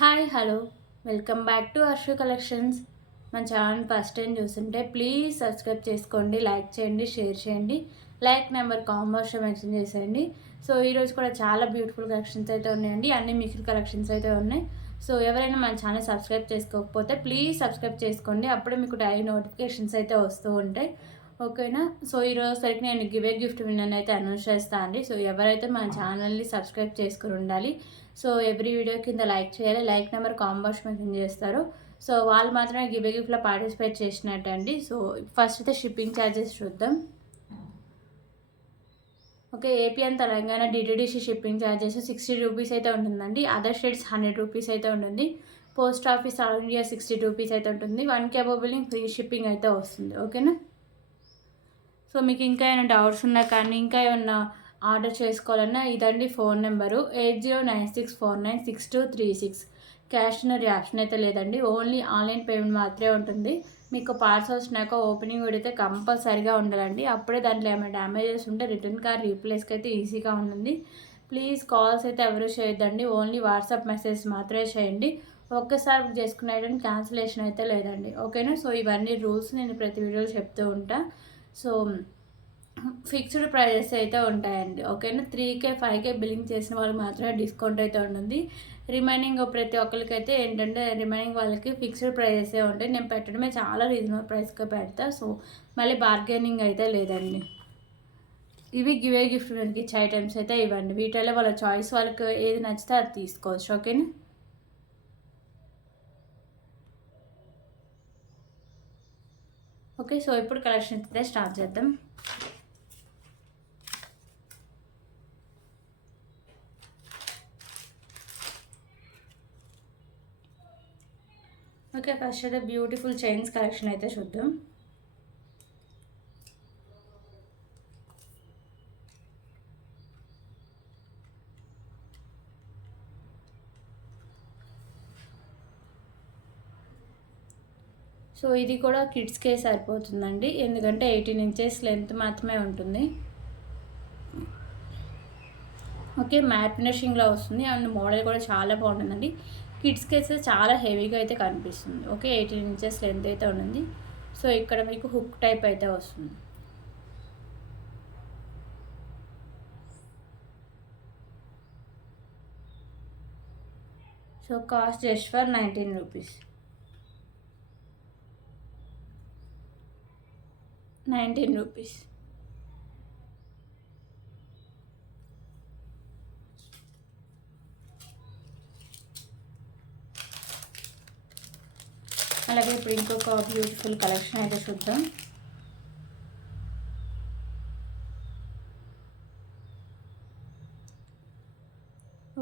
Hi hello welcome back to Harsha కలెక్షన్స్. మన channel first time చూస్తుంటే please subscribe చేసుకోండి, లైక్ చేయండి, షేర్ చేయండి. లైక్ నెంబర్ కాంబోస్లో మెన్షన్ చేసేయండి. సో ఈరోజు కూడా చాలా బ్యూటిఫుల్ కలెక్షన్స్ అయితే ఉన్నాయండి, అన్ని మిక్స్డ్ కలెక్షన్స్ అయితే ఉన్నాయి. సో ఎవరైనా మన ఛానల్ సబ్స్క్రైబ్ చేసుకోకపోతే ప్లీజ్ సబ్స్క్రైబ్ చేసుకోండి, అప్పుడే మీకు డైలీ నోటిఫికేషన్స్ అయితే వస్తూ ఉంటాయి. ఓకేనా. సో ఈరోజు సరికి నేను గిఫ్ట్ విన్నర్ అయితే అనౌన్స్ చేస్తాను అండి. సో ఎవరైతే మన ఛానల్ని సబ్స్క్రైబ్ చేసుకుని ఉండాలి. సో ఎవ్రీ వీడియో కింద లైక్ చేయాలి, లైక్ నెంబర్ కాంబోస్ మెన్షన్ చేస్తారు. సో వాళ్ళు మాత్రమే గిఫ్ట్లో పార్టిసిపేట్ చేసినట్టు అండి. సో ఫస్ట్ అయితే షిప్పింగ్ ఛార్జెస్ చూద్దాం. Okay, AP and Telangana DTDC shipping charges 60 రూపీస్ అయితే ఉంటుందండి. అదర్ స్టేట్స్ 100 రూపీస్ అయితే ఉంటుంది. పోస్ట్ ఆఫీస్ ఆల్ ఇండియా 60 రూపీస్ అయితే ఉంటుంది. 1 కేబుల్ బిల్లింగ్ ఫ్రీ షిప్పింగ్ అయితే వస్తుంది. ఓకేనా. సో మీకు ఇంకా ఏమైనా డౌట్స్ ఉన్నా కానీ ఇంకా ఏమన్నా ఆర్డర్ చేసుకోవాలన్నా ఇదండి phone number 8096496236. Cash on option అయితే లేదండి, ఓన్లీ ఆన్లైన్ పేమెంట్ మాత్రమే ఉంటుంది. మీకు పార్సల్ వచ్చినాక ఓపెనింగ్ వీడియో అయితే కంపల్సరీగా ఉండాలండి, అప్పుడే దాంట్లో ఏమైనా డ్యామేజెస్ ఉంటే రిటర్న్ కార్ రీప్లేస్కి అయితే ఈజీగా ఉంటుంది. ప్లీజ్ కాల్స్ అయితే ఎవరు చేయొద్దండి, ఓన్లీ వాట్సాప్ మెసేజ్ మాత్రమే చేయండి. ఒక్కసారి బుక్ చేసుకునేటప్పుడు క్యాన్సిలేషన్ అయితే లేదండి. ఓకేనా. సో ఇవన్నీ రూల్స్ నేను ప్రతి వీడియోలో చెప్తూ ఉంటాను. సో ఫిక్స్డ్ ప్రైజెస్ అయితే ఉంటాయండి. ఓకేనా. 3K 5K బిల్లింగ్ చేసిన వాళ్ళకి మాత్రమే డిస్కౌంట్ అయితే ఉంటుంది. రిమైనింగ్ ప్రతి ఒక్కరికైతే ఏంటంటే రిమైనింగ్ వాళ్ళకి ఫిక్స్డ్ ప్రైజెసే ఉంటాయి. నేను పెట్టడమే చాలా రీజనబుల్ ప్రైస్గా పెడతా. సో మళ్ళీ బార్గెనింగ్ అయితే లేదండి. ఇవి గిఫ్ట్ ఇచ్చే ఐటమ్స్ అయితే ఇవ్వండి. వీటిలో వాళ్ళ చాయిస్, వాళ్ళకి ఏది నచ్చితే అది తీసుకోవచ్చు. ఓకేనా. ఓకే, సో ఇప్పుడు కలెక్షన్ అయితే స్టార్ట్ చేద్దాం. ఓకే, ఫస్ట్ అయితే బ్యూటిఫుల్ చైన్స్ కలెక్షన్ అయితే చూద్దాం. సో ఇది కూడా కిడ్స్కే సరిపోతుందండి, ఎందుకంటే 18 ఇంచెస్ లెంత్ మాత్రమే ఉంటుంది. ఓకే, మ్యాట్ ఫినిషింగ్లో వస్తుంది అండ్ మోడల్ కూడా చాలా బాగుంటుందండి. కిడ్స్కి అయితే చాలా హెవీగా అయితే కనిపిస్తుంది. ఓకే, 18 ఇంచెస్ లెంత్ అయితే ఉంటుంది. సో ఇక్కడ మీకు హుక్ టైప్ అయితే వస్తుంది. సో కాస్ట్ జస్ట్ ఫర్ 19 రూపీస్. 19 రూపీస్. అలాగే ఇప్పుడు ఇంకొక బ్యూటిఫుల్ కలెక్షన్ అయితే చూద్దాం.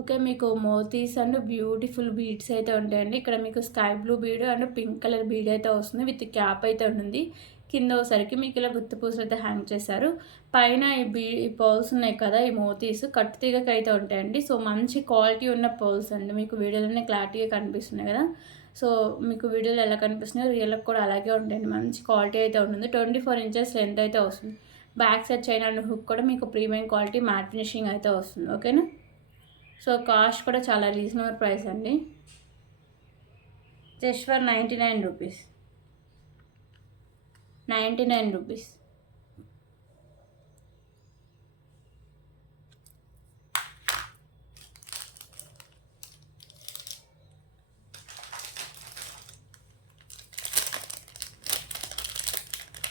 ఓకే, మీకు మోతీస్ అండ్ బ్యూటిఫుల్ బీడ్స్ అయితే ఉంటాయండి. ఇక్కడ మీకు sky blue bead and pink colour bead అయితే వస్తుంది, విత్ క్యాప్ అయితే ఉంటుంది. కింద ఒకసారికి మీకు ఇలా గుత్తి పూసలు అయితే హ్యాంగ్ చేశారు. పైన ఈ పర్ల్స్ ఉన్నాయి కదా, ఈ మోతీస్ కట్టు తీగకి అయితే ఉంటాయండి. సో మంచి క్వాలిటీ ఉన్న పర్ల్స్ అండి, మీకు వీడియోలోనే క్లారిటీగా కనిపిస్తున్నాయి కదా. సో మీకు వీడియోలో ఎలా కనిపిస్తున్నాయో రియల్గా కూడా అలాగే ఉంటాయండి. మంచి క్వాలిటీ అయితే ఉంటుంది. 24 ఇంచెస్ లెంత్ అయితే వస్తుంది. Back side chain and hook కూడా మీకు ప్రీమియం క్వాలిటీ మ్యాట్ ఫినిషింగ్ అయితే వస్తుంది. ఓకేనా. సో కాస్ట్ కూడా చాలా రీజనబుల్ ప్రైస్ అండి, just for 99 rupees. 99 rupees.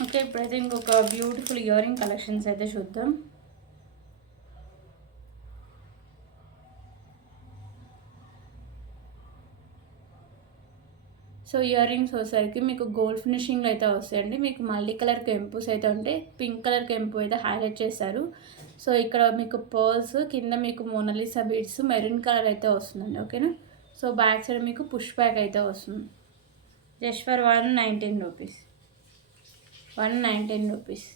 Okay, ఇప్పుడైతే ఇంకొక బ్యూటిఫుల్ ఇయర్ రింగ్ కలెక్షన్స్ అయితే చూద్దాం. సో ఇయర్ రింగ్స్ వచ్చేసరికి మీకు గోల్డ్ ఫినిషింగ్లో అయితే వస్తాయండి. మీకు మల్టీ కలర్ కెంపుస్ అయితే ఉంటే పింక్ కలర్ కెంపు అయితే హైలైట్ చేశారు. సో ఇక్కడ మీకు పర్ల్స్, కింద మీకు మోనాలిసా బీడ్స్ మెరూన్ కలర్ అయితే వస్తుందండి. ఓకేనా. సో బ్యాక్ సైడ్ మీకు పుష్ బ్యాక్ అయితే వస్తుంది, జస్ట్ ఫర్ 119 రూపీస్. 119 రూపీస్.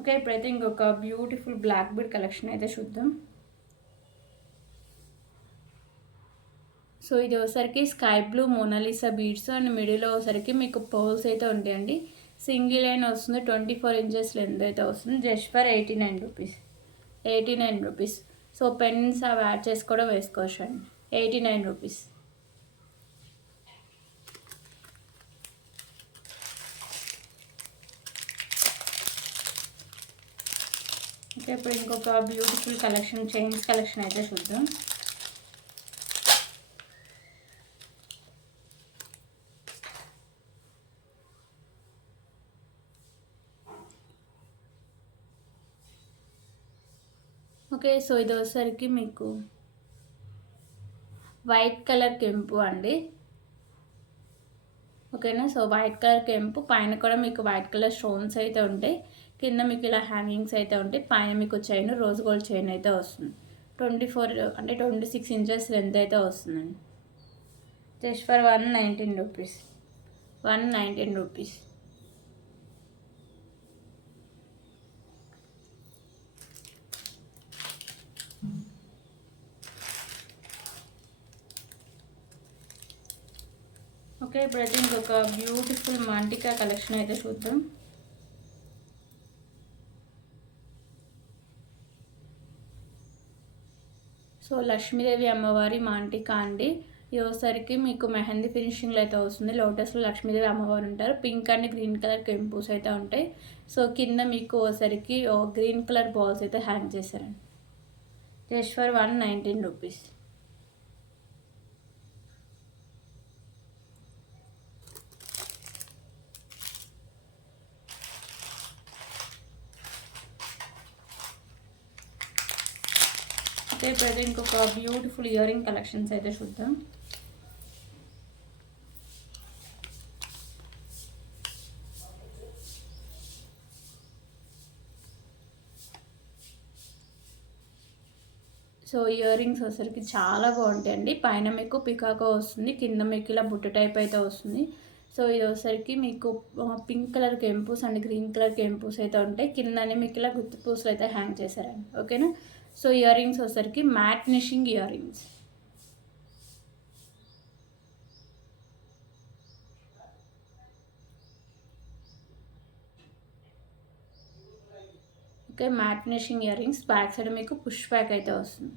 ఓకే, ఇప్పుడైతే ఇంకొక బ్యూటిఫుల్ బ్లాక్ బీడ్ కలెక్షన్ అయితే చూద్దాం. సో ఇది ఒకసారికి sky blue Mona Lisa beads and మిడిల్లో ఒకసారికి మీకు పర్ల్స్ అయితే ఉంటాయండి. సింగిల్ లైన్ వస్తుంది, 24 ఇంచెస్ లెంత్ అయితే వస్తుంది. జస్ట్ ఫర్ 89 రూపీస్, 89 రూపీస్. సో పెన్స్ అవి యాడ్ చేసి కూడా వేసుకోవచ్చు అండి. 89 రూపీస్. ఓకే, ఇప్పుడు ఇంకొక బ్యూటిఫుల్ కలెక్షన్, చైన్స్ కలెక్షన్ అయితే చూద్దాం. ఓకే, సో ఇది వచ్చేసరికి మీకు వైట్ కలర్ కెంపు అండి. ఓకేనా, సో వైట్ కలర్ కెంపు, పైన కూడా మీకు వైట్ కలర్ స్టోన్స్ అయితే ఉంటాయి. కింద మీకు ఇలా హ్యాంగింగ్స్ అయితే ఉంటాయి. పైన మీకు చైన్, రోజ్ గోల్డ్ చైన్ అయితే వస్తుంది. 24 అంటే 26 ఇంచెస్ లెంత్ అయితే వస్తుందండి. జస్ట్ ఫర్ 119 రూపీస్, 119 రూపీస్. ఓకే, ఇప్పుడైతే ఇంకొక బ్యూటిఫుల్ మాంటికా కలెక్షన్ అయితే చూద్దాం. సో లక్ష్మీదేవి అమ్మవారి మాంటికా అండి. ఇది ఒకసారికి మీకు మెహందీ ఫినిషింగ్లో అయితే వస్తుంది. లోటస్లో లక్ష్మీదేవి అమ్మవారు ఉంటారు. పింక్ అండ్ గ్రీన్ కలర్ కెంపూస్ అయితే ఉంటాయి. సో కింద మీకు ఒకసారికి గ్రీన్ కలర్ బాల్స్ అయితే హ్యాంగ్ చేశారండి. Just for 119 rupees. ఓకే, ఇప్పుడైతే ఇంకొక బ్యూటిఫుల్ ఇయర్ రింగ్ కలెక్షన్స్ అయితే చూద్దాం. సో ఇయర్ రింగ్స్ వచ్చేసరికి చాలా బాగుంటాయండి. పైన మీకు పికాకో వస్తుంది, కింద మీకు ఇలా బుట్ట టైప్ అయితే వస్తుంది. సో ఇది వచ్చేసరికి మీకు పింక్ కలర్ కెంపూస్ అండ్ గ్రీన్ కలర్ కెంపూస్ అయితే ఉంటాయి. కిందనే మీకు ఇలా గుత్తి పూసలు అయితే హ్యాంగ్ చేశారండి. ఓకేనా, సో ఇయర్ రింగ్స్ వచ్చేసరికి matte finishing ear rings. Okay, matte finishing year rings. Back side మీకు పుష్ బ్యాక్ అయితే వస్తుంది.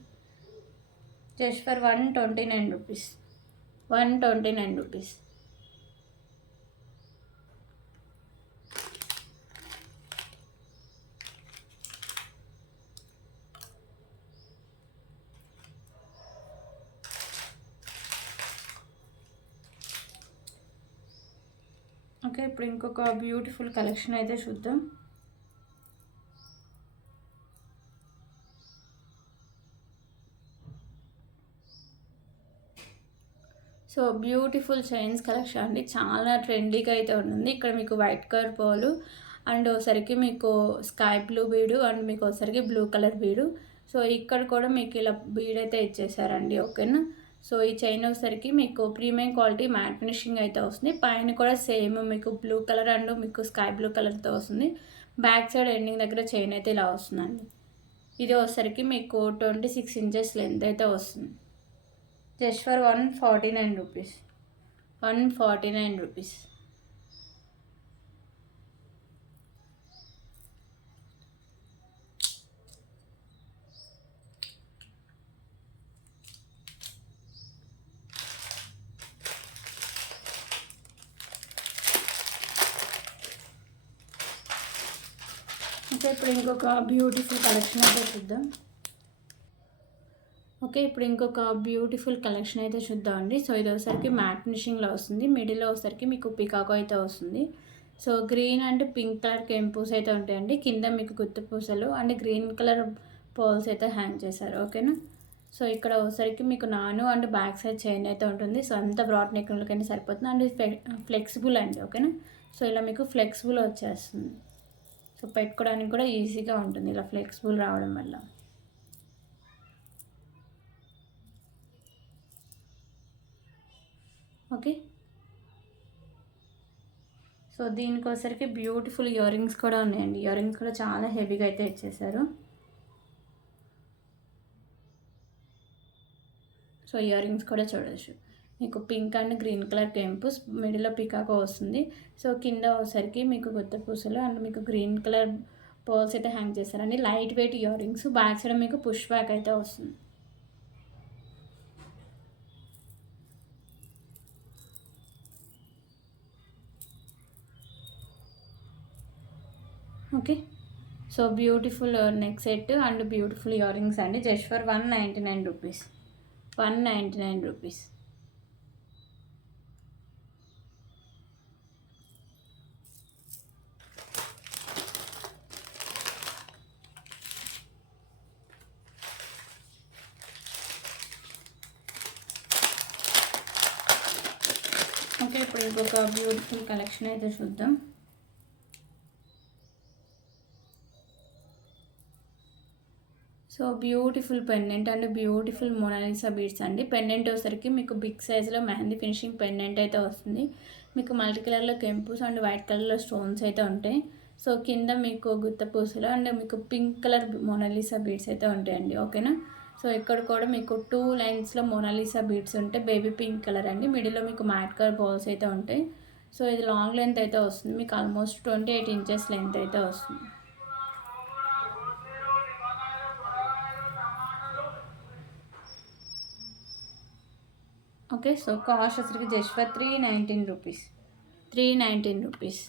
జస్ట్ ఫర్ 129 రూపీస్, 129 రూపీస్. ఓకే, ఇప్పుడు ఇంకొక బ్యూటిఫుల్ కలెక్షన్ అయితే చూద్దాం. సో బ్యూటిఫుల్ చైన్స్ కలెక్షన్ అండి. చాలా ట్రెండీగా అయితే ఉంటుంది. ఇక్కడ మీకు వైట్ కలర్ పోలు అండ్ ఒకసారికి మీకు స్కై బ్లూ బీడు అండ్ మీకు ఒకసారికి బ్లూ కలర్ బీడు. సో ఇక్కడ కూడా మీకు ఇలా బీడ్ అయితే ఇచ్చేసారండి. ఓకేనా, సో ఈ చైన్ వచ్చేసరికి మీకు ప్రీమియం క్వాలిటీ మ్యాట్ ఫినిషింగ్ అయితే వస్తుంది. పైన కూడా సేమ్ మీకు బ్లూ కలర్ అండ్ మీకు స్కై బ్లూ కలర్తో వస్తుంది. బ్యాక్ సైడ్ ఎండింగ్ దగ్గర చైన్ అయితే ఇలా వస్తుందండి. ఇది వచ్చేసరికి మీకు 26 ఇంచెస్ లెంత్ అయితే వస్తుంది. జస్ట్ ఫర్ 149 రూపీస్, 149 రూపీస్. ఓకే, ఇప్పుడు ఇంకొక బ్యూటిఫుల్ కలెక్షన్ అయితే చూద్దాం. ఓకే, ఇప్పుడు ఇంకొక బ్యూటిఫుల్ కలెక్షన్ అయితే చూద్దామండి. సో ఇది ఒకసారికి మ్యాట్ ఫినిషింగ్లో వస్తుంది. మిడిల్లో ఒకసారికి మీకు పికాకో అయితే వస్తుంది. So green and pink colour కెంపూస్ అయితే ఉంటాయండి. కింద మీకు గుత్తి పూసలు అండ్ గ్రీన్ కలర్ పోల్స్ అయితే హ్యాంగ్ చేశారు. ఓకేనా, సో ఇక్కడ ఒకసారికి మీకు నాను అండ్ బ్యాక్ సైడ్ చైన్ అయితే ఉంటుంది. సో అంత బ్రాడ్ నెక్లకైనా సరిపోతుంది అండ్ ఫ్లెక్సిబుల్ అండి. ఓకేనా, సో ఇలా మీకు ఫ్లెక్సిబుల్ వచ్చేస్తుంది. సో పెట్టుకోవడానికి కూడా ఈజీగా ఉంటుంది ఇలా ఫ్లెక్సిబుల్ రావడం వల్ల. ఓకే, సో దీనికోసరికి బ్యూటిఫుల్ ఇయర్ రింగ్స్ కూడా ఉన్నాయండి. ఇయర్ రింగ్స్ కూడా చాలా హెవీగా అయితే ఇచ్చేసారు. సో ఇయర్ రింగ్స్ కూడా చూడవచ్చు. మీకు పింక్ అండ్ గ్రీన్ కలర్ కెంపుస్, మిడిల్లో పికాకో వస్తుంది. సో కింద వచ్చేసరికి మీకు గుత్త పూసలు అండ్ మీకు గ్రీన్ కలర్ పర్ల్స్ అయితే హ్యాంగ్ చేస్తారండి. Light weight ear rings. Back side మీకు పుష్ బ్యాక్ అయితే వస్తుంది. Okay, so beautiful neck set and beautiful ear rings అండి. Just for 199 rupees. 199 rupees. Okay, ఇప్పుడు ఇంకొక బ్యూటిఫుల్ కలెక్షన్ అయితే చూద్దాం. So beautiful pendant and beautiful Mona Lisa beads అండి. Pendant వచ్చేసరికి మీకు బిగ్ సైజ్లో మెహందీ ఫినిషింగ్ పెండెంట్ అయితే వస్తుంది. మీకు మల్టీ కలర్లో కెంపుస్ అండ్ వైట్ కలర్లో స్టోన్స్ అయితే ఉంటాయి. సో కింద మీకు గుత్త పూసలు అండ్ మీకు పింక్ కలర్ మోనాలిసా బీడ్స్ అయితే ఉంటాయండి. ఓకేనా. సో ఇక్కడ కూడా మీకు 2 లైన్స్లో మోనాలిసా బీడ్స్ ఉంటాయి. బేబీ పింక్ కలర్ అండి. మిడిల్లో మీకు మ్యాట్ కలర్ బాల్స్ అయితే ఉంటాయి. సో ఇది లాంగ్ లెంత్ అయితే వస్తుంది. మీకు ఆల్మోస్ట్ 28 ఇంచెస్ లెంత్ అయితే వస్తుంది. ఓకే, సో కాస్ట్ వచ్చరికి జస్ట్ ఫర్ 319 రూపీస్. 319 రూపీస్.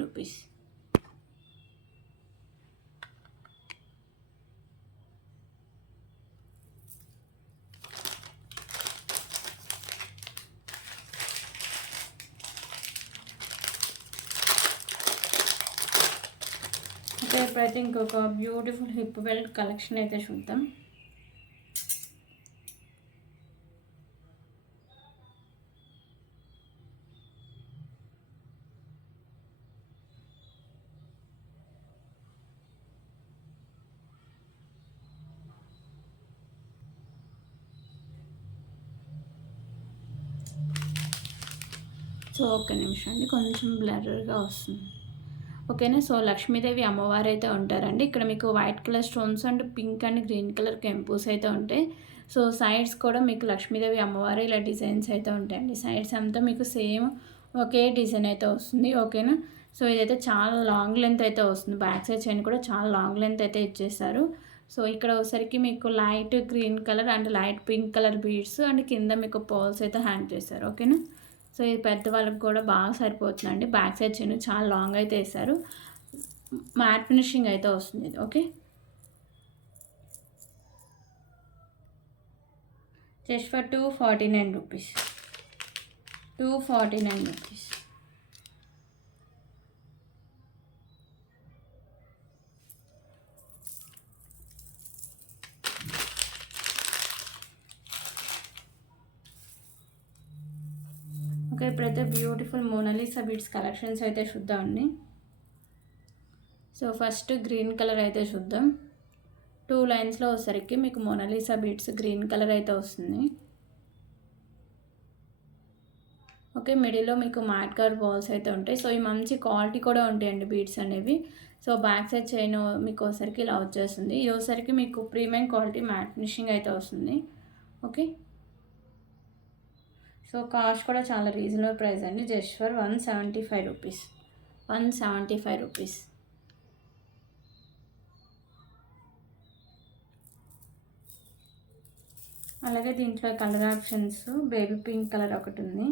రూపీస్. ఓకే, ఇప్పుడైతే ఇంకొక బ్యూటిఫుల్ హిప్ బెల్ట్ కలెక్షన్ అయితే చూద్దాం. సో ఒక్క నిమిషం అండి, కొంచెం బ్లర్గా వస్తుంది. ఓకేనా. సో లక్ష్మీదేవి అమ్మవారు అయితే ఉంటారండి. ఇక్కడ మీకు white colour stones and pink and green colour కెంపుస్ అయితే ఉంటాయి. సో సైడ్స్ కూడా మీకు లక్ష్మీదేవి అమ్మవారు ఇలా డిజైన్స్ అయితే ఉంటాయండి. సైడ్స్ అంతా మీకు సేమ్ ఒకే డిజైన్ అయితే వస్తుంది. ఓకేనా. సో ఇదైతే చాలా లాంగ్ లెంత్ అయితే వస్తుంది. బ్యాక్ సైడ్ చైన్ కూడా చాలా లాంగ్ లెంత్ అయితే ఇచ్చేస్తారు. సో ఇక్కడ వచ్చేసరికి మీకు light green colour and light pink colour beads and కింద మీకు పర్ల్స్ అయితే హ్యాంగ్ చేస్తారు. ఓకేనా. సో ఇది పెద్దవాళ్ళకి కూడా బాగా సరిపోతుందండి. బ్యాక్ సైడ్ చిన్న చాలా లాంగ్ అయితే వేస్తారు. మ్యాట్ ఫినిషింగ్ అయితే వస్తుంది ఇది. ఓకే, జస్ట్ ఫర్ 249 రూపీస్. 249 రూపీస్. ఓకే, ఇప్పుడైతే బ్యూటిఫుల్ మోనాలిసా బీడ్స్ కలెక్షన్స్ అయితే చూద్దామండి. సో ఫస్ట్ గ్రీన్ కలర్ అయితే చూద్దాం. 2 లైన్స్లో వచ్చేసరికి మీకు మోనాలిసా బీడ్స్ గ్రీన్ కలర్ అయితే వస్తుంది. ఓకే, మిడిల్లో మీకు మ్యాట్ కలర్ బాల్స్ అయితే ఉంటాయి. సో ఈ మంచి క్వాలిటీ కూడా ఉంటాయండి బీడ్స్ అనేవి. సో బ్యాక్ సైడ్ చైన్ మీకు వచ్చేసరికి ఇలా వచ్చేస్తుంది. ఇది వచ్చేసరికి మీకు ప్రీమియం క్వాలిటీ మ్యాట్ ఫినిషింగ్ అయితే వస్తుంది. ఓకే, సో కాస్ట్ కూడా చాలా రీజనబుల్ ప్రైస్ అండి. జస్ట్ ఫర్ 175 రూపీస్. 175 రూపీస్. అలాగే దీంట్లో colour options baby pink colour ఒకటి ఉంది.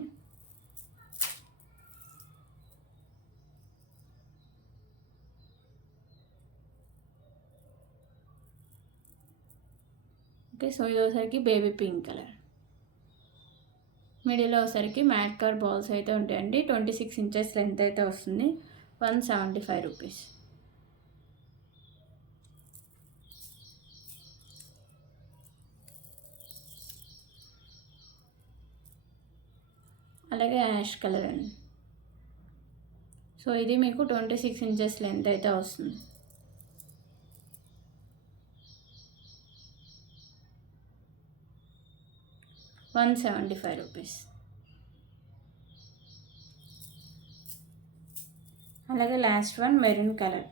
ఓకే, సో ఇది వచ్చేసరికి బేబీ పింక్ కలర్. మిడిల్లో వచ్చేసరికి మ్యాట్ కలర్ బాల్స్ అయితే ఉంటాయండి. 26 ఇంచెస్ లెంత్ అయితే వస్తుంది. 175 రూపీస్. అలాగే యాష్ కలర్ అండి. సో ఇది మీకు 26 ఇంచెస్ లెంత్ అయితే వస్తుంది. ₹175. అలాగే లాస్ట్ వన్ మెరూన్ కలర్.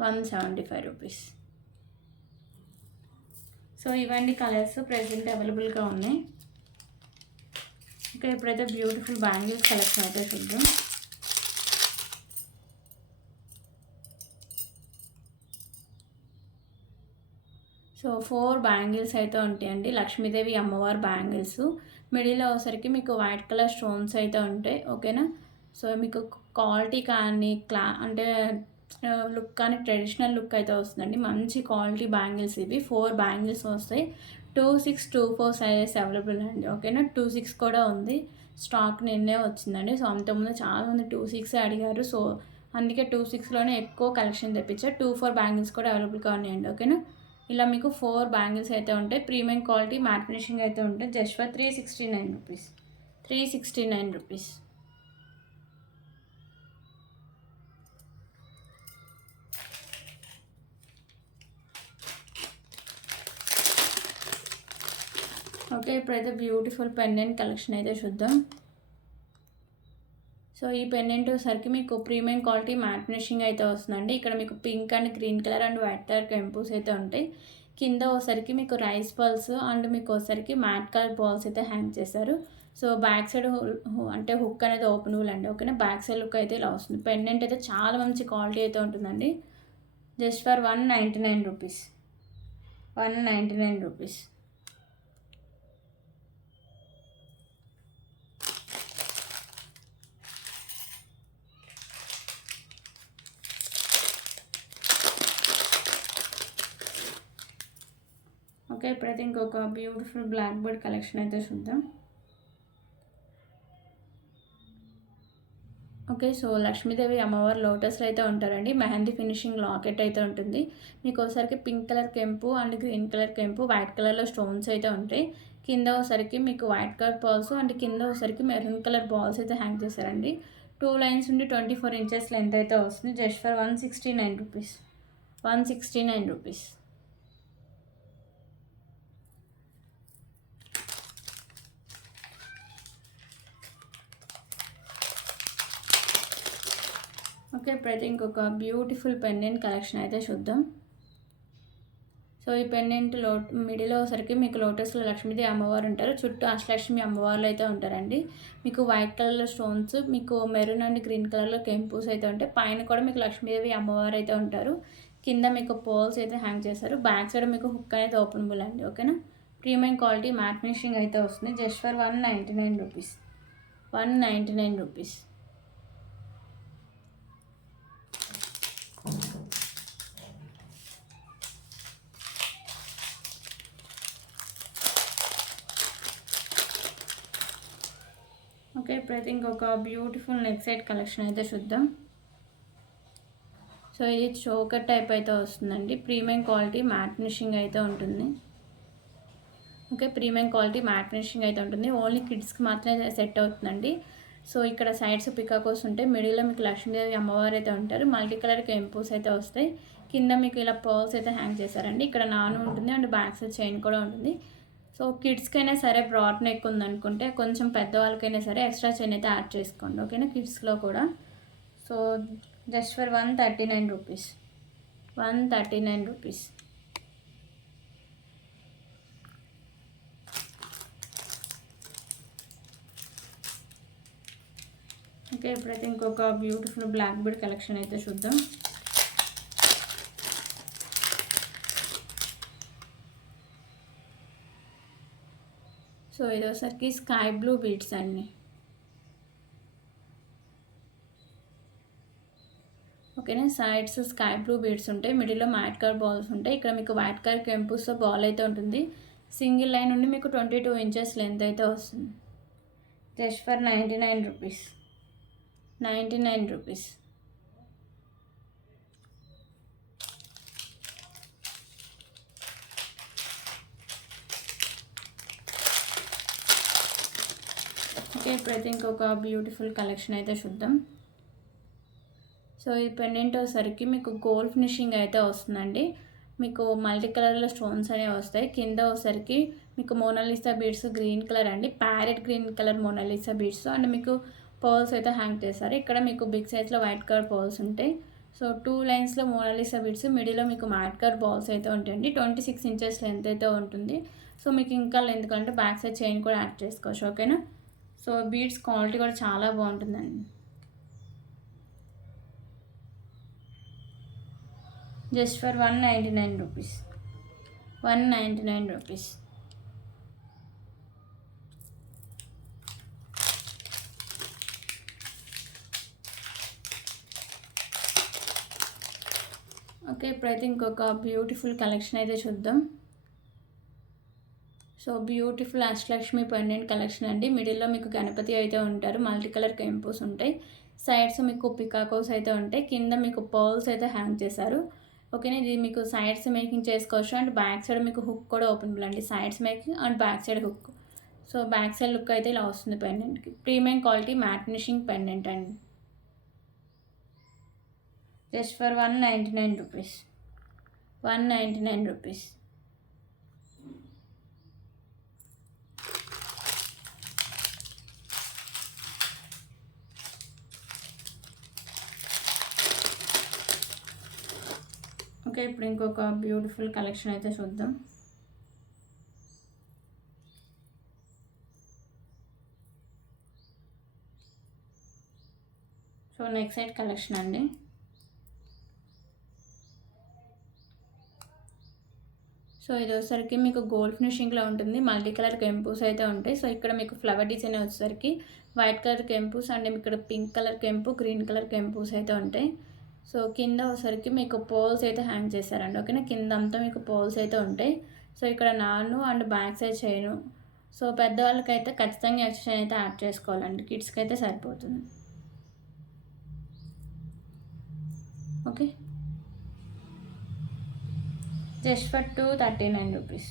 ₹175. సో ఇవన్నీ కలర్స్ ప్రెజెంట్ అవైలబుల్గా ఉన్నాయి. ఇంకా ఇప్పుడైతే బ్యూటిఫుల్ బ్యాంగిల్స్ కలెక్షన్ అయితే చూద్దాం. సో 4 బ్యాంగిల్స్ అయితే ఉంటాయండి, లక్ష్మీదేవి అమ్మవారి బ్యాంగిల్స్. మిడిల్లో వచ్చేసరికి మీకు వైట్ కలర్ స్టోన్స్ అయితే ఉంటాయి. ఓకేనా. సో మీకు క్వాలిటీ కానీ అంటే లుక్ కానీ ట్రెడిషనల్ లుక్ అయితే వస్తుందండి. మంచి క్వాలిటీ బ్యాంగిల్స్ ఇవి. 4 బ్యాంగిల్స్ వస్తాయి. 26, 24 సైజెస్ అవైలబుల్ అండి. ఓకేనా. 26 కూడా ఉంది, స్టాక్ నిన్నే వచ్చిందండి. సో అంతకుముందు చాలామంది 26 అడిగారు. సో అందుకే 26లోనే ఎక్కువ కలెక్షన్ తెప్పించా. 24 బ్యాంగిల్స్ కూడా అవైలబుల్గా ఉన్నాయండి. ఓకేనా. ఇలా మీకు 4 బ్యాంగిల్స్ అయితే ఉంటాయి. ప్రీమియం క్వాలిటీ మ్యాట్ ఫినిషింగ్ అయితే ఉంటాయి. Just for ₹369. ₹369. ఓకే, ఇప్పుడైతే బ్యూటిఫుల్ పెండెంట్ కలెక్షన్ అయితే చూద్దాం. సో ఈ పెండెంట్ వచ్చేసరికి మీకు ప్రీమియం క్వాలిటీ మ్యాట్ ఫినిషింగ్ అయితే వస్తుందండి. ఇక్కడ మీకు pink and green colour and white colour కెంపూస్ అయితే ఉంటాయి. కింద వచ్చేసరికి మీకు రైస్ బాల్స్ అండ్ మీకు వచ్చేసరికి మ్యాట్ కలర్ బాల్స్ అయితే హ్యాంగ్ చేశారు. సో బ్యాక్ సైడ్ అంటే హుక్ అనేది ఓపెన్ హుల్ అండి. ఓకేనా. బ్యాక్ సైడ్ లుక్ అయితే ఇలా వస్తుంది. పెండెంట్ అయితే చాలా మంచి క్వాలిటీ అయితే ఉంటుందండి. Just for ₹199. ₹199. ఓకే, ఇప్పుడైతే ఇంకొక బ్యూటిఫుల్ బ్లాక్ బర్డ్ కలెక్షన్ అయితే చూద్దాం. ఓకే, సో లక్ష్మీదేవి అమ్మవారు లోటస్లో అయితే ఉంటారండి. మెహందీ ఫినిషింగ్ లాకెట్ అయితే ఉంటుంది. మీకు ఒకసారికి పింక్ కలర్ కెంపు అండ్ గ్రీన్ కలర్ కెంపు వైట్ కలర్లో స్టోన్స్ అయితే ఉంటాయి. కింద ఒకసారికి మీకు వైట్ కలర్ బాల్స్ అండ్ కింద ఒకసారికి మెరూన్ కలర్ బాల్స్ అయితే హ్యాంగ్ చేశారండి. 2 లైన్స్ నుండి 24 ఇంచెస్ లెంత్ అయితే వస్తుంది. Just for ₹169. ₹169. ఓకే, ఇప్పుడైతే ఇంకొక బ్యూటిఫుల్ పెండెంట్ కలెక్షన్ అయితే చూద్దాం. సో ఈ పెండెంట్ మిడిలో సరికి మీకు లోటస్లో లక్ష్మీదేవి అమ్మవారు ఉంటారు. చుట్టూ అష్టలక్ష్మి అమ్మవార్లు అయితే ఉంటారండి. మీకు వైట్ కలర్లో స్టోన్స్, మీకు మెరూన్ అండ్ గ్రీన్ కలర్లో కెంపూస్ అయితే ఉంటాయి. పైన కూడా మీకు లక్ష్మీదేవి అమ్మవారు అయితే ఉంటారు. కింద మీకు పోల్స్ అయితే హ్యాంగ్ చేస్తారు. బ్యాక్ సైడ్ మీకు హుక్ అనేది ఓపెనబుల్ అండి. ఓకేనా. ప్రీమియం క్వాలిటీ మ్యాట్ ఫినిషింగ్ అయితే వస్తుంది. Just for ₹199. ₹199. ఓకే, ఇప్పుడైతే ఇంకొక బ్యూటిఫుల్ నెక్ సెట్ కలెక్షన్ అయితే చూద్దాం. సో ఇది చోకర్ టైప్ అయితే వస్తుందండి. ప్రీమియం క్వాలిటీ మ్యాట్ ఫినిషింగ్ అయితే ఉంటుంది. Okay, premium quality matte finishing అయితే ఉంటుంది. ఓన్లీ కిడ్స్కి మాత్రమే సెట్ అవుతుందండి. సో ఇక్కడ సైడ్స్ పికాకోస్ ఉంటాయి. మిడిల్లో మీకు లక్ష్మీదేవి అమ్మవారు అయితే ఉంటారు. మల్టీ కలర్ కెంపూస్ అయితే వస్తాయి. కింద మీకు ఇలా పర్ల్స్ అయితే హ్యాంగ్ చేశారండి. ఇక్కడ నాను ఉంటుంది అండ్ బ్యాక్ సైడ్ చైన్ కూడా ఉంటుంది. సో కిడ్స్కైనా సరే బ్రాడ్ నెక్ ఉందనుకుంటే కొంచెం పెద్దవాళ్ళకైనా సరే ఎక్స్ట్రా చైన్ అయితే యాడ్ చేసుకోండి. ఓకేనా. కిడ్స్లో కూడా. So just for ₹139. ₹139. ఓకే, ఇప్పుడైతే ఇంకొక బ్యూటిఫుల్ బ్లాక్ బర్డ్ కలెక్షన్ అయితే చూద్దాం. సో ఇది ఒకసారికి స్కై బ్లూ బీడ్స్ అండి. ఓకేనా. సైడ్స్ స్కై బ్లూ బీడ్స్ ఉంటాయి. మిడిల్లో మ్యాట్ కలర్ బాల్స్ ఉంటాయి. ఇక్కడ మీకు వైట్ కలర్ కెంపూస్తో బాల్ అయితే ఉంటుంది. సింగిల్ లైన్ నుండి మీకు 22 ఇంచెస్ లెంత్ అయితే వస్తుంది. Just for ₹99. ₹99. ఓకే, ఇప్పుడైతే ఇంకొక బ్యూటిఫుల్ కలెక్షన్ అయితే చూద్దాం. సో ఈ పెండెంట్ వచ్చేసరికి మీకు గోల్డ్ ఫినిషింగ్ అయితే వస్తుందండి. మీకు మల్టీ కలర్లో స్టోన్స్ అనేవి వస్తాయి. కింద వచ్చేసరికి మీకు మోనాలిసా బీడ్స్ గ్రీన్ కలర్ అండి, parrot green colour Mona Lisa beads and మీకు పర్ల్స్ అయితే హ్యాంగ్ చేస్తారు. ఇక్కడ మీకు బిగ్ సైజ్లో వైట్ కలర్ పర్ల్స్ ఉంటాయి. సో 2 లైన్స్లో మోనాలిసా బీడ్స్, మిడిల్లో మీకు మ్యాట్ కలర్ బాల్స్ అయితే ఉంటాయండి. 26 ఇంచెస్ లెంత్ అయితే ఉంటుంది. సో మీకు ఇంకా లెంత్ కంటే బ్యాక్ సైడ్ చైన్ కూడా యాడ్ చేసుకోవచ్చు. ఓకేనా. సో బీడ్స్ క్వాలిటీ కూడా చాలా బాగుంటుందండి. Just for 199 rupees. 199 rupees. Okay, ఇప్పుడైతే ఇంకొక బ్యూటిఫుల్ కలెక్షన్ అయితే చూద్దాం. So beautiful Ashtalakshmi pendant collection అండి. మిడిల్లో మీకు గణపతి అయితే ఉంటారు, మల్టీ కలర్ కెంపోస్ ఉంటాయి. సైడ్స్ మీకు పికాకోస్ అయితే ఉంటాయి. కింద మీకు పర్ల్స్ అయితే హ్యాంగ్ చేశారు. ఓకేనా. ఇది మీకు సైడ్స్ మేకింగ్ చేసుకోవచ్చు అండ్ బ్యాక్ సైడ్ మీకు హుక్ కూడా ఓపెన్ అండి. Sides making and back side hook. So back side look అయితే ఇలా వస్తుంది పెండెంట్కి. Premium quality matte finishing pendant అండి. Just for 199 rupees. 199 rupees. Okay, ఇప్పుడు ఇంకొక బ్యూటిఫుల్ కలెక్షన్ అయితే చూద్దాం. సో నెక్స్ట్ సైడ్ కలెక్షన్ అండి. సో ఇది వచ్చేసరికి మీకు గోల్డ్ ఫినిషింగ్లో ఉంటుంది. మల్టీ కలర్ కెంపూస్ అయితే ఉంటాయి. సో ఇక్కడ మీకు ఫ్లవర్ డిజైన్ వచ్చేసరికి వైట్ కలర్ కెంపూస్ అండ్ ఇక్కడ పింక్ కలర్ కెంపు, గ్రీన్ కలర్ కెంపూస్ అయితే ఉంటాయి. సో కింద వచ్చేసరికి మీకు పోల్స్ అయితే హ్యాంగ్ చేశారండి. ఓకేనా. కింద అంతా మీకు పోల్స్ అయితే ఉంటాయి. సో ఇక్కడ నాను and back side chain. So పెద్దవాళ్ళకైతే ఖచ్చితంగా ఎక్స్ట్రా చైన్ అయితే యాడ్ చేసుకోవాలండి. కిడ్స్కి అయితే సరిపోతుంది. Okay, just for 239 rupees.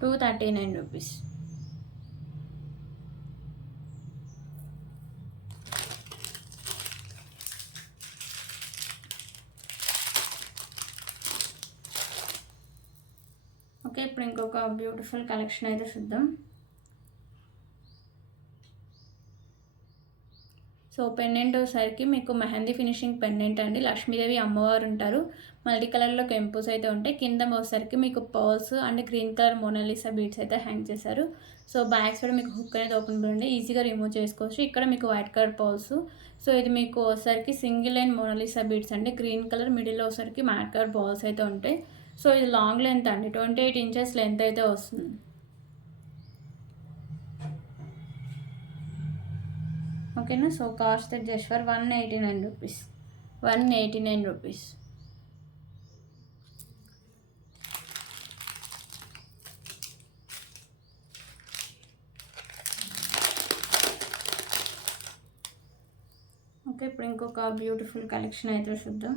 239 rupees. Okay, ఇప్పుడు ఇంకొక బ్యూటిఫుల్ కలెక్షన్ అయితే చూద్దాం. సో పెండెంట్ వచ్చేసరికి మీకు మెహందీ ఫినిషింగ్ పెండెంట్ అండి. లక్ష్మీదేవి అమ్మవారు ఉంటారు. మల్టీ కలర్లో కెంపుస్ అయితే ఉంటాయి. కింద వచ్చేసరికి మీకు pearls and green colour Mona Lisa beads అయితే హ్యాంగ్ చేశారు. సో బ్యాక్ సైడ్ మీకు హుక్ అనేది ఓపెన్ ఉండి ఈజీగా రిమూవ్ చేసుకోవచ్చు. ఇక్కడ మీకు వైట్ కలర్ పర్ల్స్. సో ఇది మీకు వచ్చేసరికి సింగిల్ లైన్ మోనాలిసా బీడ్స్ అండి. గ్రీన్ కలర్, మిడిల్లో వచ్చేసరికి మ్యాట్ కలర్ బాల్స్ అయితే ఉంటాయి. సో ఇది లాంగ్ లెంత్ అండి, 28 ఇంచెస్ లెంత్ అయితే వస్తుంది. ఓకేనా. సో కాస్ట్ జస్ట్ ఫర్ 189 రూపీస్. 189 రూపీస్. ఓకే, ఇప్పుడు ఇంకొక బ్యూటిఫుల్ కలెక్షన్ అయితే చూద్దాం.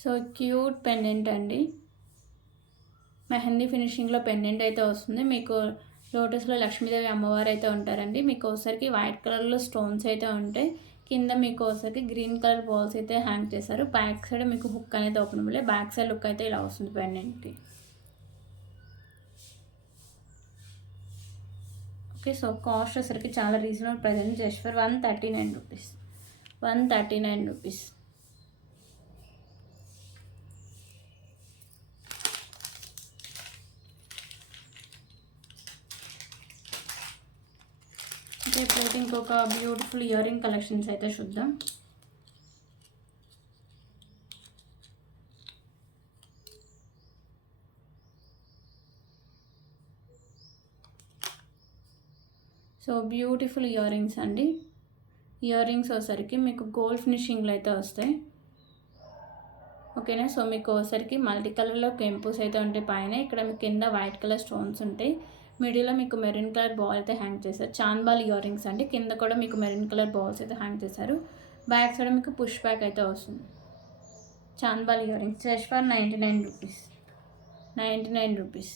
సో క్యూట్ పెండెంట్ అండి. మెహందీ ఫినిషింగ్లో పెండెంట్ అయితే వస్తుంది. మీకు లోటస్లో లక్ష్మీదేవి అమ్మవారు అయితే ఉంటారండి. మీకు ఒకసారికి వైట్ కలర్లో స్టోన్స్ అయితే ఉంటాయి. కింద మీకు ఒకసారికి గ్రీన్ కలర్ బాల్స్ అయితే హ్యాంగ్ చేశారు. బ్యాక్ సైడ్ మీకు హుక్ అనేది ఓపెన్ అవ్వలే. బ్యాక్ సైడ్ లుక్ అయితే ఇలా వస్తుంది పెండెంట్కి. ఓకే, సో కాస్ట్ వచ్చేసరికి చాలా రీజనబుల్ ప్రైస్. జస్ట్ ఫర్ 139 రూపీస్. 139 రూపీస్. ఓకే, ఇప్పుడైతే ఇంకొక బ్యూటిఫుల్ ఇయర్ రింగ్ కలెక్షన్స్ అయితే చూద్దాం. సో బ్యూటిఫుల్ ఇయర్ రింగ్స్ అండి. ఇయర్ రింగ్స్ వచ్చేసరికి మీకు గోల్డ్ ఫినిషింగ్లో అయితే వస్తాయి. ఓకేనా. సో మీకు వచ్చేసరికి మల్టీ కలర్లో కెంపుస్ అయితే ఉంటాయి పైన. ఇక్కడ మీకు కింద వైట్ కలర్ స్టోన్స్ ఉంటాయి. మిడిల్లో మీకు మెరూన్ కలర్ బాల్ అయితే హ్యాంగ్ చేశారు. చాంద్బాల్ ఇయర్ రింగ్స్ అండి. కింద కూడా మీకు మెరూన్ కలర్ బాల్స్ అయితే హ్యాంగ్ చేశారు. బ్యాక్ సైడ్ మీకు పుష్ బ్యాక్ అయితే వస్తుంది. Chandbali ear rings just for 99 rupees. 99 rupees.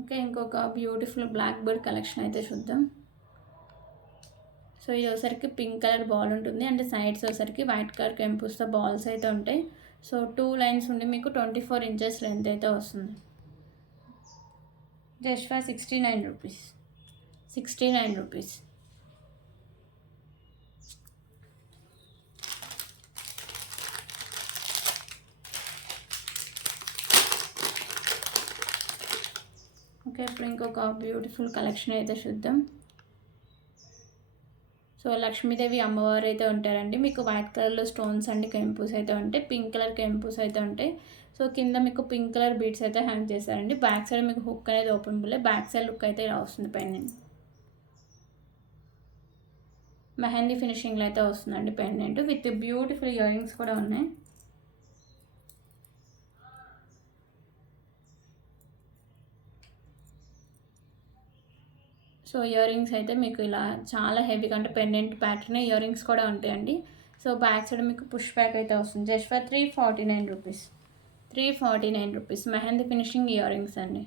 Okay, ఇంకొక బ్యూటిఫుల్ బ్లాక్ బర్డ్ కలెక్షన్ అయితే చూద్దాం. సో ఇది ఒకసారికి పింక్ కలర్ బాల్ ఉంటుంది, అంటే సైడ్స్ ఒకసారికి వైట్ కలర్ కెంపుస్తో బాల్స్ అయితే ఉంటాయి. సో 2 లైన్స్ ఉండి మీకు 24 ఇంచెస్ లెంత్ అయితే వస్తుంది. జస్ట్ ఫర్ 69 రూపీస్. 69 రూపీస్. ఓకే, ఇప్పుడు ఇంకొక బ్యూటిఫుల్ కలెక్షన్ అయితే చూద్దాం. సో లక్ష్మీదేవి అమ్మవారు అయితే ఉంటారండి. మీకు వైట్ కలర్లో స్టోన్స్ అండి కెంపుస్ అయితే ఉంటాయి, పింక్ కలర్ కెంపుస్ అయితే ఉంటాయి. సో కింద మీకు పింక్ కలర్ బీడ్స్ అయితే హ్యాంగ్ చేశారండి. బ్యాక్ సైడ్ మీకు హుక్ అనేది ఓపెన్ బుల్లే, బ్యాక్ సైడ్ లుక్ అయితే ఇలా వస్తుంది. పెండెంట్ మెహందీ ఫినిషింగ్లో అయితే వస్తుందండి pendant, with beautiful ear rings కూడా ఉన్నాయి. సో ఇయర్ రింగ్స్ అయితే మీకు ఇలా చాలా హెవీగా అంటే పెండెంట్ ప్యాటర్న్ ఇయర్ రింగ్స్ కూడా ఉంటాయండి. సో బ్యాక్ సైడ్ మీకు పుష్ బ్యాక్ అయితే వస్తుంది. జస్ట్ ఫర్ 349 రూపీస్. 349 రూపీస్. మెహందీ ఫినిషింగ్ ఇయర్ రింగ్స్ అండి.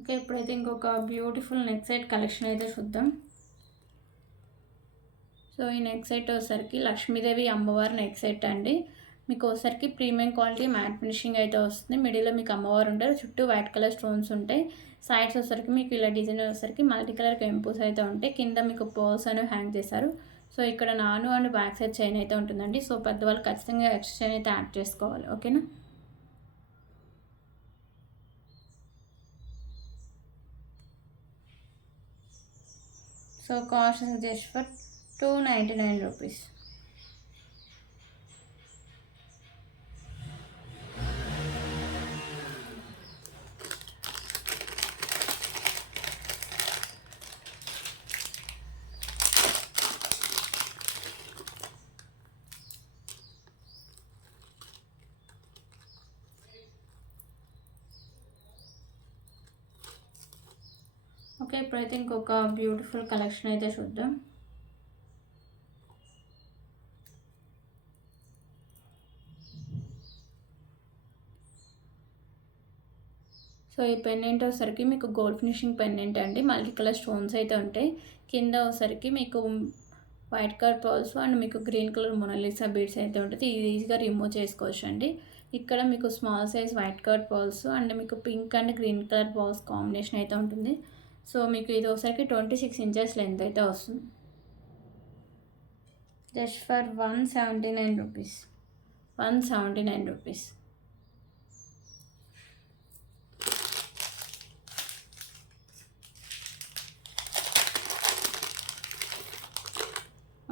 ఓకే, ఇప్పుడైతే ఇంకొక బ్యూటిఫుల్ నెక్ సెట్ కలెక్షన్ అయితే చూద్దాం. సో ఈ నెక్ సెట్ వచ్చేసరికి లక్ష్మీదేవి అమ్మవారి నెక్ సెట్ అండి. మీకు ఒకసారికి ప్రీమియం క్వాలిటీ మ్యాట్ ఫినిషింగ్ అయితే వస్తుంది. మిడిల్లో మీకు అమ్మవారు ఉంటారు, చుట్టూ వైట్ కలర్ స్టోన్స్ ఉంటాయి. సైడ్స్ వచ్చేసరికి మీకు ఇలా డిజైన్ వచ్చేసరికి మల్టీ కలర్ కెంపుస్ అయితే ఉంటాయి. కింద మీకు పర్ల్స్ అనేవి హ్యాంగ్ చేశారు. సో ఇక్కడ నాను అండ్ బ్యాక్ సైడ్ చైన్ అయితే ఉంటుందండి. సో పెద్దవాళ్ళు ఖచ్చితంగా ఎక్స్ట్రా చైన్ అయితే యాడ్ చేసుకోవాలి. ఓకేనా. So cost just for 299 rupees. Okay, ఇప్పుడైతే ఇంకొక బ్యూటిఫుల్ కలెక్షన్ అయితే చూద్దాం. సో ఈ పెండెంట్ వచ్చేసరికి మీకు గోల్డ్ ఫినిషింగ్ పెండెంట్ అండి. మల్టీ కలర్ స్టోన్స్ అయితే ఉంటాయి. కింద వచ్చేసరికి మీకు వైట్ కలర్ పర్ల్స్ అండ్ మీకు గ్రీన్ కలర్ మొనాలిసా బీడ్స్ అయితే ఉంటుంది. ఇది ఈజీగా రిమూవ్ చేసుకోవచ్చు అండి. ఇక్కడ మీకు small size white colour pearls and మీకు pink and green colour pearls combination అయితే ఉంటుంది. సో మీకు ఇది ఒకసారికి 26 ఇంచెస్ లెంత్ అయితే వస్తుంది. జస్ట్ ఫర్ 179 రూపీస్. 179 రూపీస్.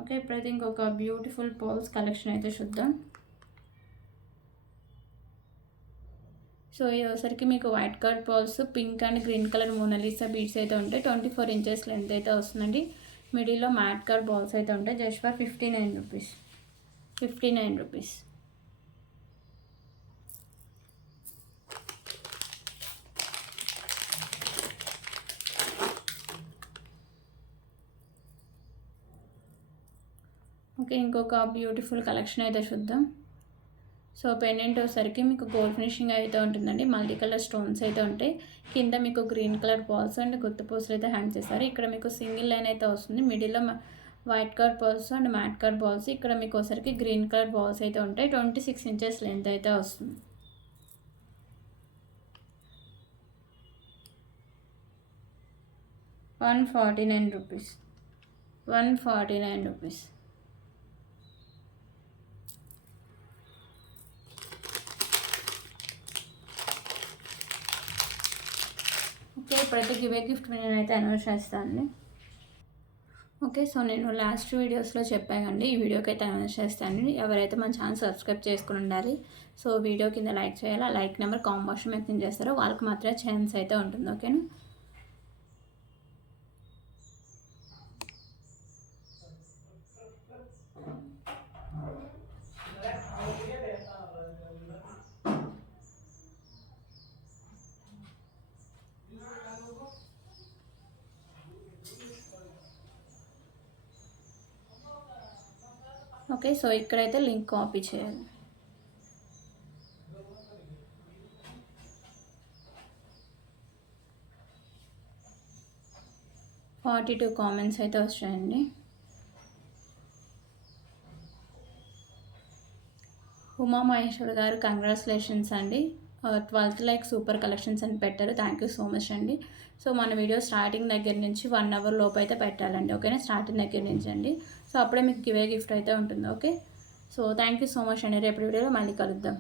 ఓకే, ఇప్పుడైతే ఇంకొక బ్యూటిఫుల్ పర్ల్స్ కలెక్షన్ అయితే చూద్దాం. సో ఇది ఒకసారికి మీకు white colour pearls, pink and green colour Mona Lisa beads అయితే ఉంటాయి. 24 ఇంచెస్ లెంత్ అయితే వస్తుందండి. మిడిల్లో మ్యాట్ కలర్ బాల్స్ అయితే ఉంటాయి. జస్ట్ ఫర్ 59 రూపీస్. 59 రూపీస్. ఓకే, ఇంకొక బ్యూటిఫుల్ కలెక్షన్ అయితే చూద్దాం. సో పెండెంట్ వచ్చేసరికి మీకు గోల్డ్ ఫినిషింగ్ అయితే ఉంటుందండి. మల్టీ కలర్ స్టోన్స్ అయితే ఉంటాయి. కింద మీకు గ్రీన్ కలర్ బాల్స్ అండ్ గుత్తుపూసలు అయితే హ్యాంగ్ చేస్తారు. ఇక్కడ మీకు సింగిల్ లైన్ అయితే వస్తుంది. మిడిల్లో white colour balls and mat colour balls. ఇక్కడ మీకు ఒకసారికి గ్రీన్ కలర్ బాల్స్ అయితే ఉంటాయి. 26 ఇంచెస్ లెంత్ అయితే వస్తుంది. ₹149. 149 రూపీస్. ఓకే, ఇప్పుడైతే గివే గిఫ్ట్ నేనైతే అనౌన్స్ చేస్తాను. ఓకే. సో, నేను లాస్ట్ వీడియోస్‌లో చెప్పానండి. ఈ వీడియోకి అయితే అనౌన్స్ చేస్తాను. ఎవరైతే మన ఛానల్ సబ్స్క్రైబ్ చేసుకొని ఉండాలి. సో, వీడియో కింద లైక్ చేయాలి. ఆ లైక్ నెంబర్ కామెంట్ బాక్స్‌లో మెన్షన్ చేస్తారో వాళ్ళకి మాత్రమే ఛాన్స్ అయితే ఉంటుంది. ఓకేనా? ఓకే. సో, ఇక్కడైతే లింక్ కాపీ చేయాలి. ఫార్టీ 42 కామెంట్స్ అయితే వచ్చాయండి. ఉమా మహేశ్వర్ గారు కంగ్రాచులేషన్స్ అండి. 12th లైక్ సూపర్ కలెక్షన్స్ అని పెట్టారు. థ్యాంక్ యూ సో మచ్ అండి. సో, మన వీడియో స్టార్టింగ్ దగ్గర నుంచి 1 అవర్ లోపు అయితే పెట్టాలండి. ఓకేనా? స్టార్టింగ్ దగ్గర నుంచి అండి. సో, అప్పుడే మీకు గిఫ్ట్ అయితే ఉంటుంది. Okay. So, thank you so much అండి. రేపటి వీడియోలో మళ్ళీ కలుద్దాం.